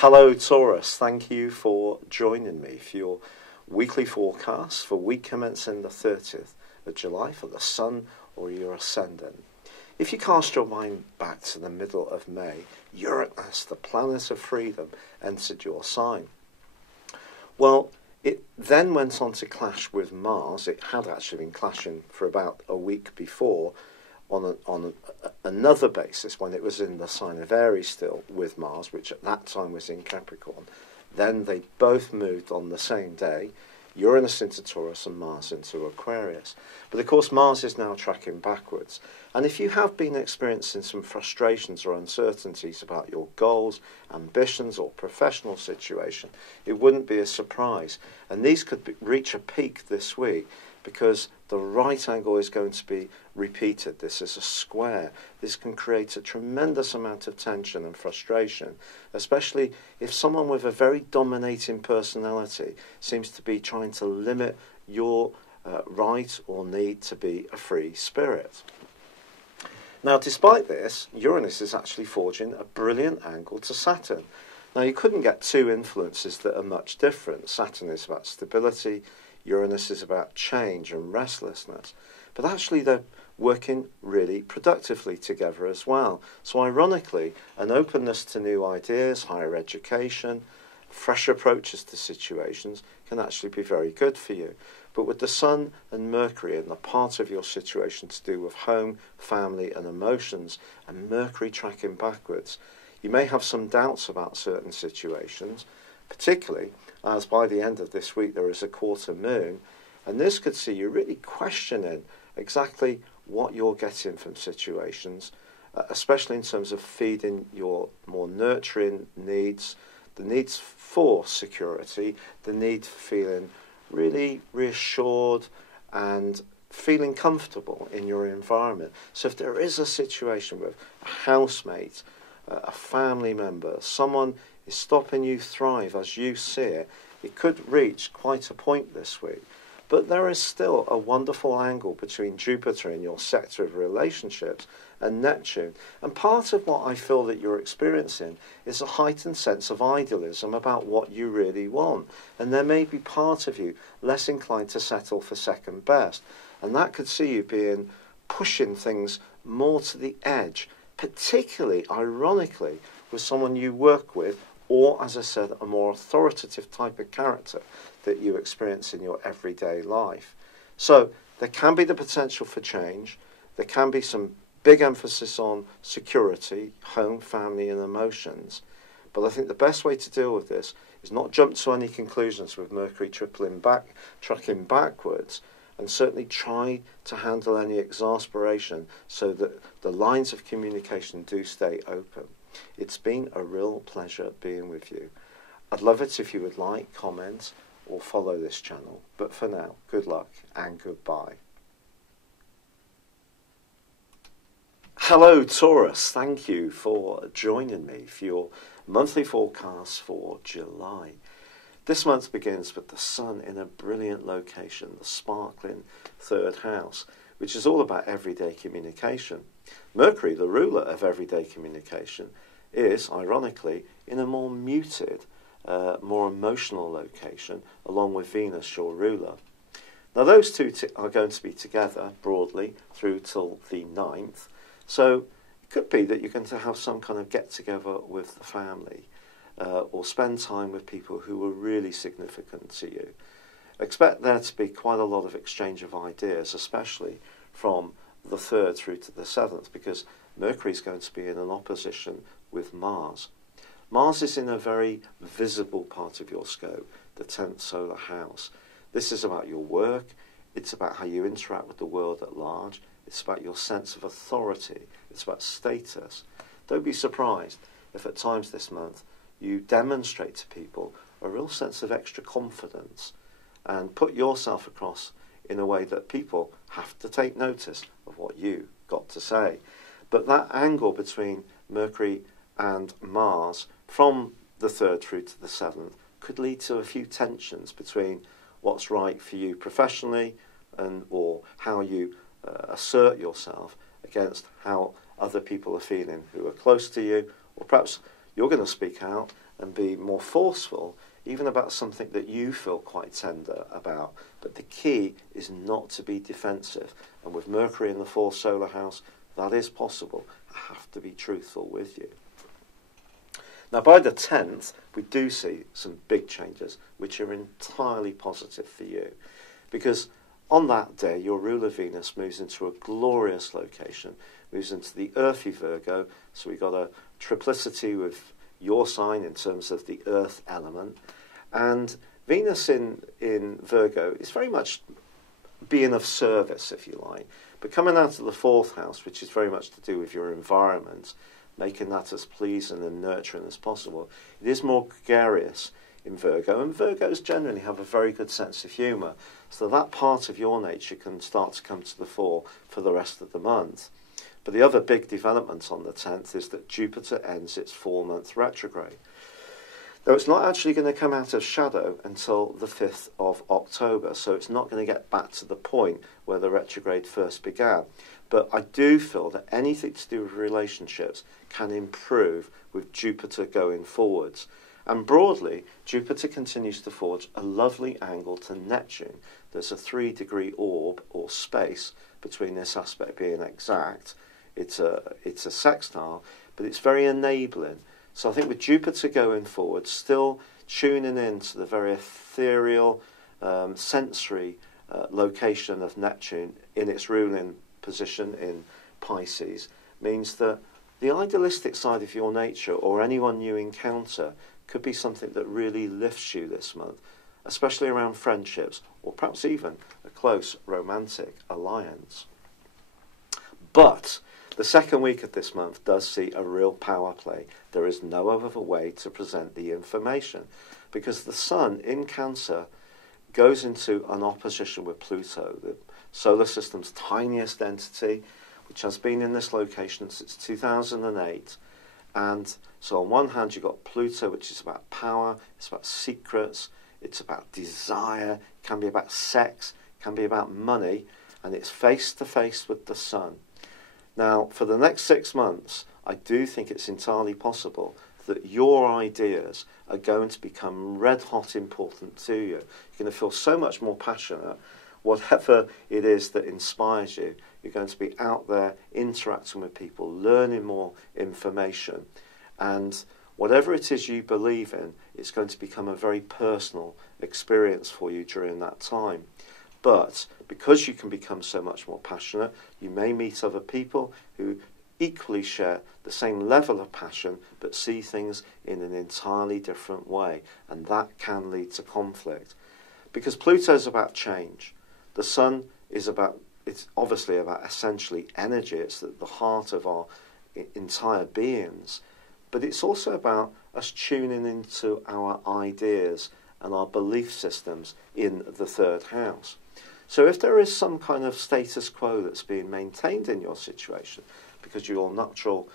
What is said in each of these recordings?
Hello Taurus, thank you for joining me for your weekly forecast for week commencing the 30th of July for the Sun or your Ascendant. If you cast your mind back to the middle of May, Uranus, the planet of freedom, entered your sign. Well, it then went on to clash with Mars. It had actually been clashing for about a week before on another basis when it was in the sign of Aries still with Mars, which at that time was in Capricorn. Then they both moved on the same day, Uranus into Taurus and Mars into Aquarius. But of course Mars is now tracking backwards. And if you have been experiencing some frustrations or uncertainties about your goals, ambitions or professional situation, it wouldn't be a surprise. And these could reach a peak this week because the right angle is going to be repeated. This is a square. This can create a tremendous amount of tension and frustration, especially if someone with a very dominating personality seems to be trying to limit your right or need to be a free spirit. Now, despite this, Uranus is actually forging a brilliant angle to Saturn. Now, you couldn't get two influences that are much different. Saturn is about stability, Uranus is about change and restlessness. But actually they're working really productively together as well. So ironically, an openness to new ideas, higher education, fresh approaches to situations can actually be very good for you. But with the Sun and Mercury and the part of your situation to do with home, family and emotions, and Mercury tracking backwards, you may have some doubts about certain situations, particularly as by the end of this week there is a quarter moon, and this could see you really questioning exactly what you're getting from situations, especially in terms of feeding your more nurturing needs, the needs for security, the need for feeling really reassured and feeling comfortable in your environment. So if there is a situation with a housemate, a family member, someone is stopping you thrive as you see it, it could reach quite a point this week. But there is still a wonderful angle between Jupiter in your sector of relationships and Neptune. And part of what I feel that you're experiencing is a heightened sense of idealism about what you really want. And there may be part of you less inclined to settle for second best. And that could see you pushing things more to the edge, particularly, ironically, with someone you work with, or, as I said, a more authoritative type of character that you experience in your everyday life. So there can be the potential for change. There can be some big emphasis on security, home, family and emotions. But I think the best way to deal with this is not jump to any conclusions with Mercury tracking backwards, and certainly try to handle any exasperation so that the lines of communication do stay open. It's been a real pleasure being with you. I'd love it if you would like, comment, or follow this channel. But for now, good luck and goodbye. Hello Taurus, thank you for joining me for your monthly forecast for July. This month begins with the Sun in a brilliant location, the sparkling third house, which is all about everyday communication. Mercury, the ruler of everyday communication, is, ironically, in a more muted, more emotional location, along with Venus, your ruler. Now, those two are going to be together, broadly, through till the 9th. So, it could be that you're going to have some kind of get-together with the family, or spend time with people who are really significant to you. Expect there to be quite a lot of exchange of ideas, especially from the 3rd through to the 7th, because Mercury is going to be in an opposition with Mars. Mars is in a very visible part of your scope, the 10th solar house. This is about your work, it's about how you interact with the world at large, it's about your sense of authority, it's about status. Don't be surprised if at times this month you demonstrate to people a real sense of extra confidence and put yourself across in a way that people have to take notice of what you got to say. But that angle between Mercury and Mars from the 3rd through to the 7th could lead to a few tensions between what's right for you professionally and or how you assert yourself against how other people are feeling who are close to you, or perhaps you're going to speak out and be more forceful, even about something that you feel quite tender about. But the key is not to be defensive. And with Mercury in the fourth solar house, that is possible. I have to be truthful with you. Now, by the 10th, we do see some big changes, which are entirely positive for you. Because on that day, your ruler Venus moves into a glorious location, moves into the earthy Virgo. So we've got a triplicity with your sign in terms of the earth element. And Venus in Virgo is very much being of service, if you like. But coming out of the fourth house, which is very much to do with your environment, making that as pleasing and nurturing as possible, it is more gregarious in Virgo. And Virgos generally have a very good sense of humour. So that part of your nature can start to come to the fore for the rest of the month. But the other big development on the 10th is that Jupiter ends its 4-month retrograde. Though it's not actually going to come out of shadow until the 5th of October, so it's not going to get back to the point where the retrograde first began. But I do feel that anything to do with relationships can improve with Jupiter going forwards. And broadly, Jupiter continues to forge a lovely angle to Neptune. There's a 3-degree orb or space between this aspect being exact. It's a sextile, but it's very enabling. So I think with Jupiter going forward, still tuning into the very ethereal, sensory location of Neptune in its ruling position in Pisces, means that the idealistic side of your nature or anyone you encounter could be something that really lifts you this month, especially around friendships or perhaps even a close romantic alliance. But the second week of this month does see a real power play. There is no other way to present the information because the Sun in Cancer goes into an opposition with Pluto, the solar system's tiniest entity, which has been in this location since 2008. And so on one hand, you've got Pluto, which is about power, it's about secrets, it's about desire, it can be about sex, it can be about money, and it's face to face with the Sun. Now, for the next 6 months, I do think it's entirely possible that your ideas are going to become red hot important to you. You're going to feel so much more passionate. Whatever it is that inspires you, you're going to be out there interacting with people, learning more information. And whatever it is you believe in, it's going to become a very personal experience for you during that time. But because you can become so much more passionate, you may meet other people who equally share the same level of passion but see things in an entirely different way. And that can lead to conflict. Because Pluto is about change. The Sun is it's obviously about essentially energy. It's at the heart of our entire beings. But it's also about us tuning into our ideas and our belief systems in the third house. So if there is some kind of status quo that's being maintained in your situation, because your natural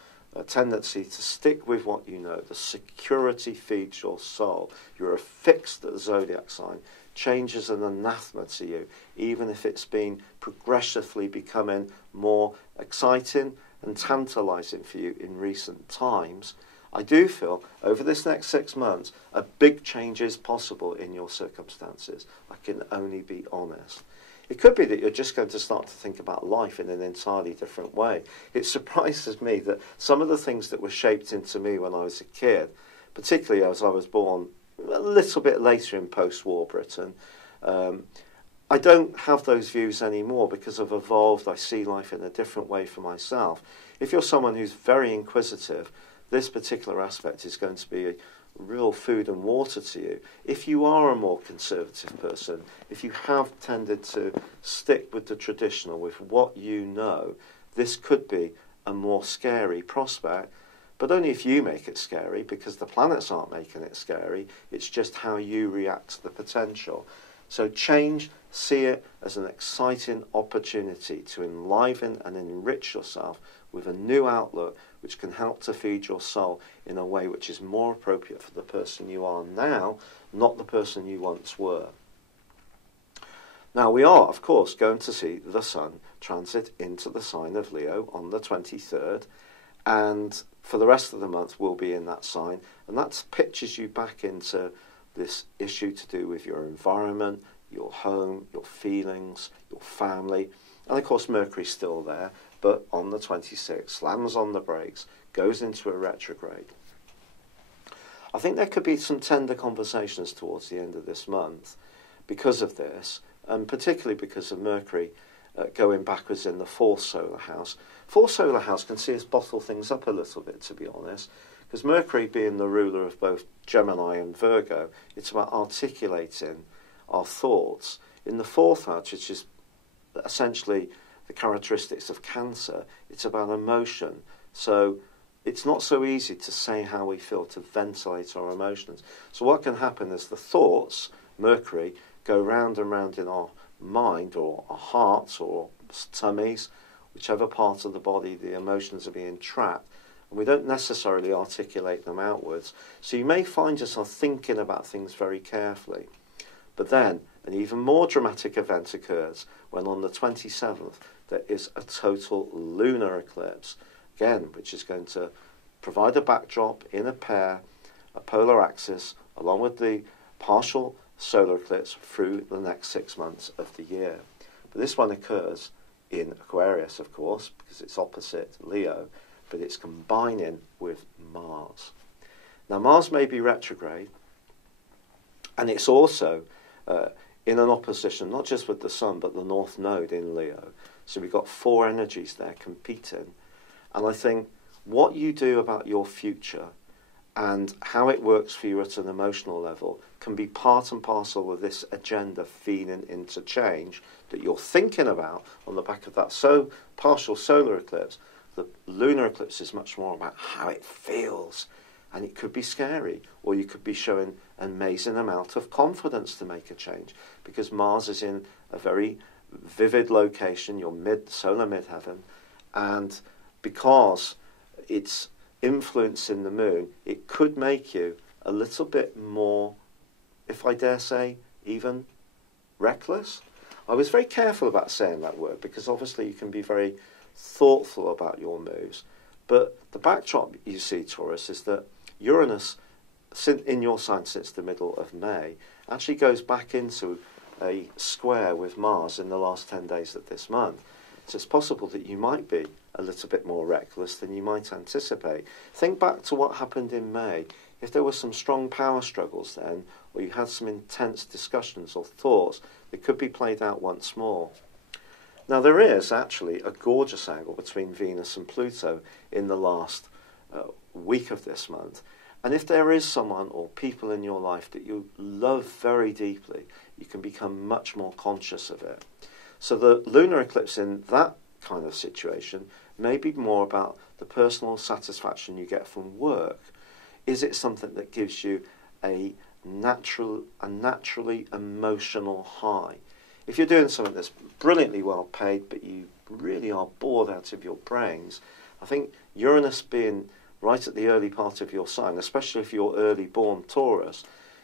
tendency to stick with what you know, the security feeds your soul, you're a fixed zodiac sign, change is an anathema to you, even if it's been progressively becoming more exciting and tantalizing for you in recent times, I do feel over this next 6 months, a big change is possible in your circumstances. I can only be honest. It could be that you're just going to start to think about life in an entirely different way. It surprises me that some of the things that were shaped into me when I was a kid, particularly as I was born a little bit later in post-war Britain, I don't have those views anymore because I've evolved. I see life in a different way for myself. If you're someone who's very inquisitive, this particular aspect is going to be a real food and water to you. If you are a more conservative person, if you have tended to stick with the traditional, with what you know, this could be a more scary prospect, but only if you make it scary, because the planets aren't making it scary. It's just how you react to the potential. So change, see it as an exciting opportunity to enliven and enrich yourself with a new outlook which can help to feed your soul in a way which is more appropriate for the person you are now, not the person you once were. Now we are, of course, going to see the Sun transit into the sign of Leo on the 23rd, and for the rest of the month will be in that sign, and that pitches you back into this issue to do with your environment, your home, your feelings, your family, and of course Mercury's still there, but on the 26th, slams on the brakes, goes into a retrograde. I think there could be some tender conversations towards the end of this month because of this, and particularly because of Mercury going backwards in the fourth solar house. Fourth solar house can see us bottle things up a little bit, to be honest, because Mercury being the ruler of both Gemini and Virgo, it's about articulating our thoughts. In the fourth house, which is essentially the characteristics of Cancer, it's about emotion. So it's not so easy to say how we feel, to ventilate our emotions. So what can happen is the thoughts, Mercury, go round and round in our mind or our hearts or tummies, whichever part of the body the emotions are being trapped, and we don't necessarily articulate them outwards. So you may find yourself thinking about things very carefully. But then an even more dramatic event occurs when on the 27th there is a total lunar eclipse, again, which is going to provide a backdrop in a pair, a polar axis, along with the partial solar eclipse through the next 6 months of the year. But this one occurs in Aquarius, of course, because it's opposite Leo, but it's combining with Mars. Now, Mars may be retrograde, and it's also in an opposition, not just with the Sun, but the North Node in Leo. So we've got 4 energies there competing. And I think what you do about your future and how it works for you at an emotional level can be part and parcel of this agenda feeding into change that you're thinking about on the back of that partial solar eclipse. The lunar eclipse is much more about how it feels, and it could be scary, or you could be showing an amazing amount of confidence to make a change, because Mars is in a very vivid location, your solar midheaven, and because it's influencing the moon, it could make you a little bit more, if I dare say, even reckless. I was very careful about saying that word, because obviously you can be very thoughtful about your moves. But the backdrop you see, Taurus, is that Uranus, in your sign since the middle of May, actually goes back into a square with Mars in the last 10 days of this month. So it's possible that you might be a little bit more reckless than you might anticipate. Think back to what happened in May. If there were some strong power struggles then, or you had some intense discussions or thoughts, they could be played out once more. Now, there is actually a gorgeous angle between Venus and Pluto in the last week of this month. And if there is someone or people in your life that you love very deeply, you can become much more conscious of it. So the lunar eclipse in that kind of situation may be more about the personal satisfaction you get from work. Is it something that gives you a naturally emotional high? If you're doing something that's brilliantly well paid, but you really are bored out of your brains, I think Uranus being right at the early part of your sign, especially if you're early born Taurus,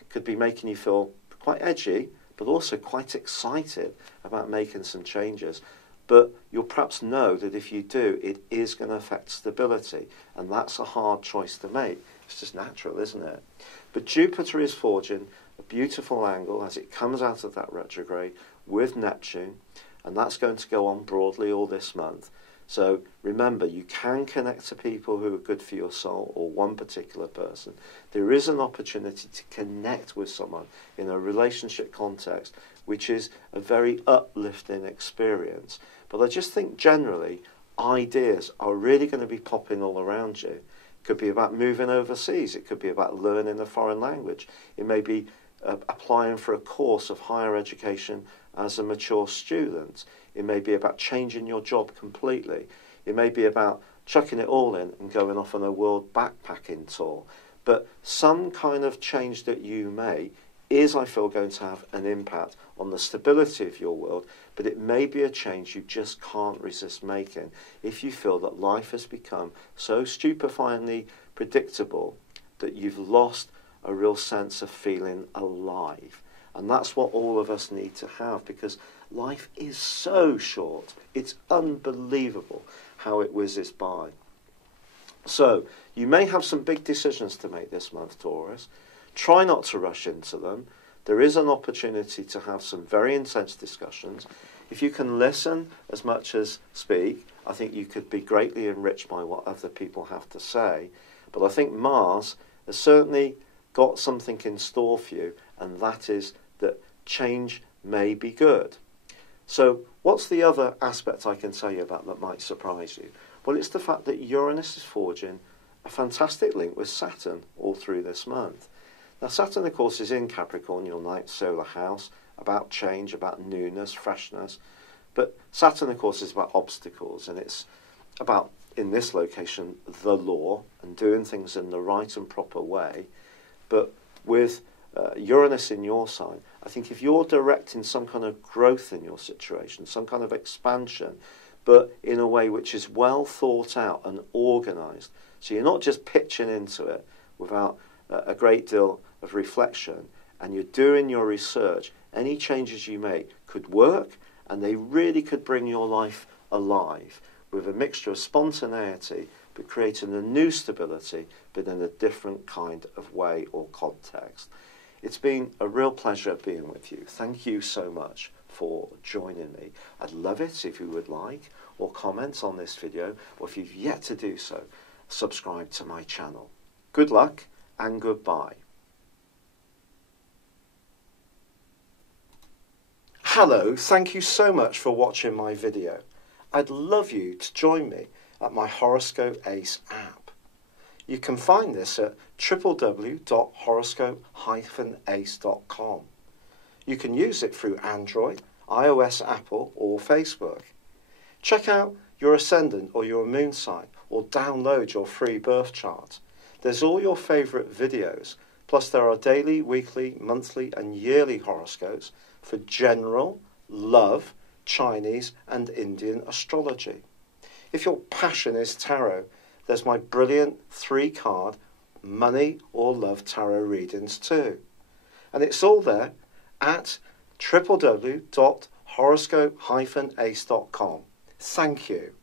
could be making you feel quite edgy, but also quite excited about making some changes. But you'll perhaps know that if you do, it is going to affect stability, and that's a hard choice to make. It's just natural, isn't it? But Jupiter is forging a beautiful angle as it comes out of that retrograde with Neptune, and that's going to go on broadly all this month. So remember, you can connect to people who are good for your soul or one particular person. There is an opportunity to connect with someone in a relationship context, which is a very uplifting experience. But I just think generally, ideas are really going to be popping all around you. It could be about moving overseas. It could be about learning a foreign language. It may be applying for a course of higher education as a mature student. It may be about changing your job completely. It may be about chucking it all in and going off on a world backpacking tour. But some kind of change that you make is, I feel, going to have an impact on the stability of your world, but it may be a change you just can't resist making if you feel that life has become so stupefyingly predictable that you've lost a real sense of feeling alive. And that's what all of us need to have, because life is so short. It's unbelievable how it whizzes by. So, you may have some big decisions to make this month, Taurus. Try not to rush into them. There is an opportunity to have some very intense discussions. If you can listen as much as speak, I think you could be greatly enriched by what other people have to say. But I think Mars has certainly got something in store for you, and that is that change may be good. So what's the other aspect I can tell you about that might surprise you? Well, it's the fact that Uranus is forging a fantastic link with Saturn all through this month. Now, Saturn, of course, is in Capricorn, your ninth solar house, about change, about newness, freshness. But Saturn, of course, is about obstacles, and it's about, in this location, the law and doing things in the right and proper way. But with Uranus in your sign, I think if you're directing some kind of growth in your situation, some kind of expansion, but in a way which is well thought out and organised, so you're not just pitching into it without a great deal of reflection, and you're doing your research, any changes you make could work, and they really could bring your life alive with a mixture of spontaneity, but creating a new stability, but in a different kind of way or context. It's been a real pleasure being with you. Thank you so much for joining me. I'd love it if you would like or comment on this video, or if you've yet to do so, subscribe to my channel. Good luck and goodbye. Hello, thank you so much for watching my video. I'd love you to join me at my Horoscope Ace app. You can find this at www.horoscope-ace.com. You can use it through Android, iOS, Apple or Facebook. Check out your ascendant or your moon sign, or download your free birth chart. There's all your favourite videos, plus there are daily, weekly, monthly and yearly horoscopes for general, love, Chinese and Indian astrology. If your passion is tarot, there's my brilliant 3-card money or love tarot readings too. And it's all there at www.horoscope-ace.com. Thank you.